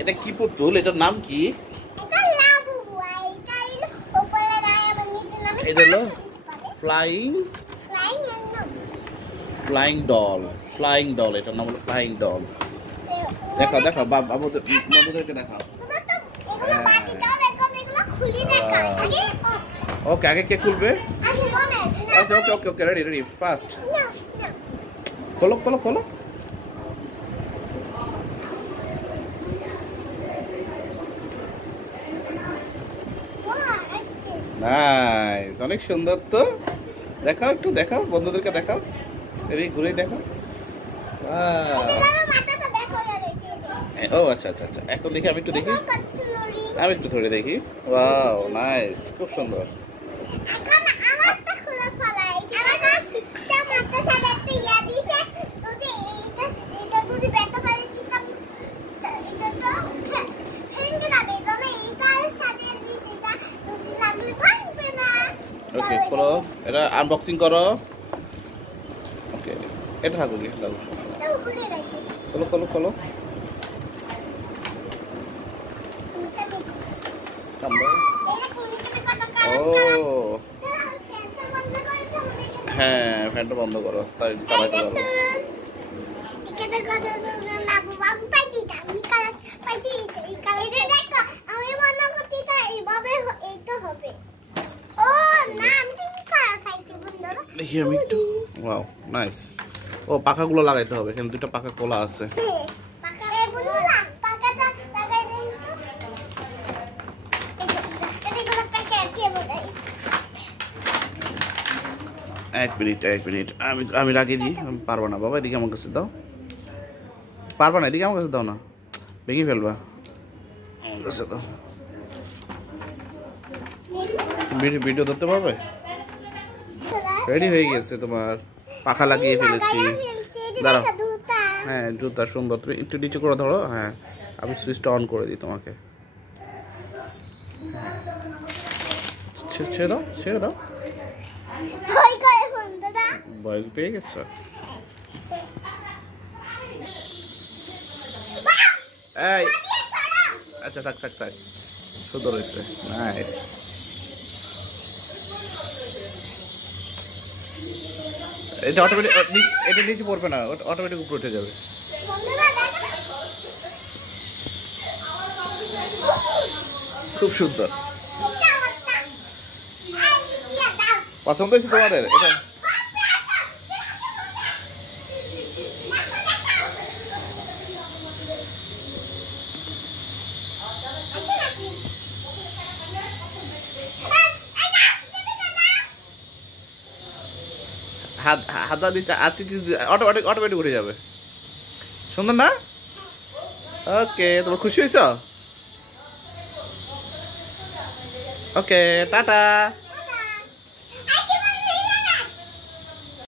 এটা কি পুতুল? এটার নাম কি? এটা হলো ফ্লাইং ডল। এটার নাম হলো ফ্লাইং ডল। দেখাও দেখাও বাবুদেরকে দেখাও। ওকে, আগে কে খুলবে? ওকে ওকে ওকে, রেডি ফাস্ট। খোলো খোলো খোলো। নাইস, অনেক সুন্দর তো। দেখাও একটু, দেখাও বন্ধুদেরকে দেখাও। এদিকে ঘুরে দেখাও। ও আচ্ছা আচ্ছা আচ্ছা, এখন দেখি আমি একটু দেখি, আমি একটু ধরে দেখি। ওয়াও নাইস, খুব সুন্দর। ওকে খোলো, এটা আনবক্সিং করো। ওকে, এটা থাকুক, এটা থাকুক। খোলো খোলো খোলো। ও হ্যাঁ, ফ্যানটা বন্ধ করো, তাই চালাতে পারো। দেখি আমি একটু। Wow nice. ও পাখাগুলো লাগাইতে হবে, এখানে দুটো পাখা খোলা আছে। এক মিনিট আমি লাগিয়ে দিই। আমি পারবো না বাবা, এদিকে আমার কাছে দাও। পারবা না, এদিকে আমার কাছে দাও না, ভেঙে ফেলবা। আমার কাছে দাও। ভিডিও ধরতে পারবে? রেডি হয়ে গেছে তোমার, পাখা লাগিয়ে ফেলেছি। দাঁড়াও, হ্যাঁ জুতা সুন্দর। তুমি একটু নিচে করে ধরো। হ্যাঁ, আমি সুইচটা অন করে দিই তোমাকে। ছেড়ে দাও, ছেড়ে দাও। ভয় পেয়ে গেছো? এই আচ্ছা, থাক থাক থাক, সুন্দর হয়েছে, নাইস। এটা অটোমেটিক, এটা নিচে পড়বে না, অটোমেটিক উপরে উঠে যাবে। খুব সুন্দর, পছন্দ হয়েছে তোমাদের এটা? হাত দিচ্ছে, অটোমেটিক উঠে যাবে। সুন্দর না? ওকে, তোমার খুশি হয়েছ? ওকে, টাটা।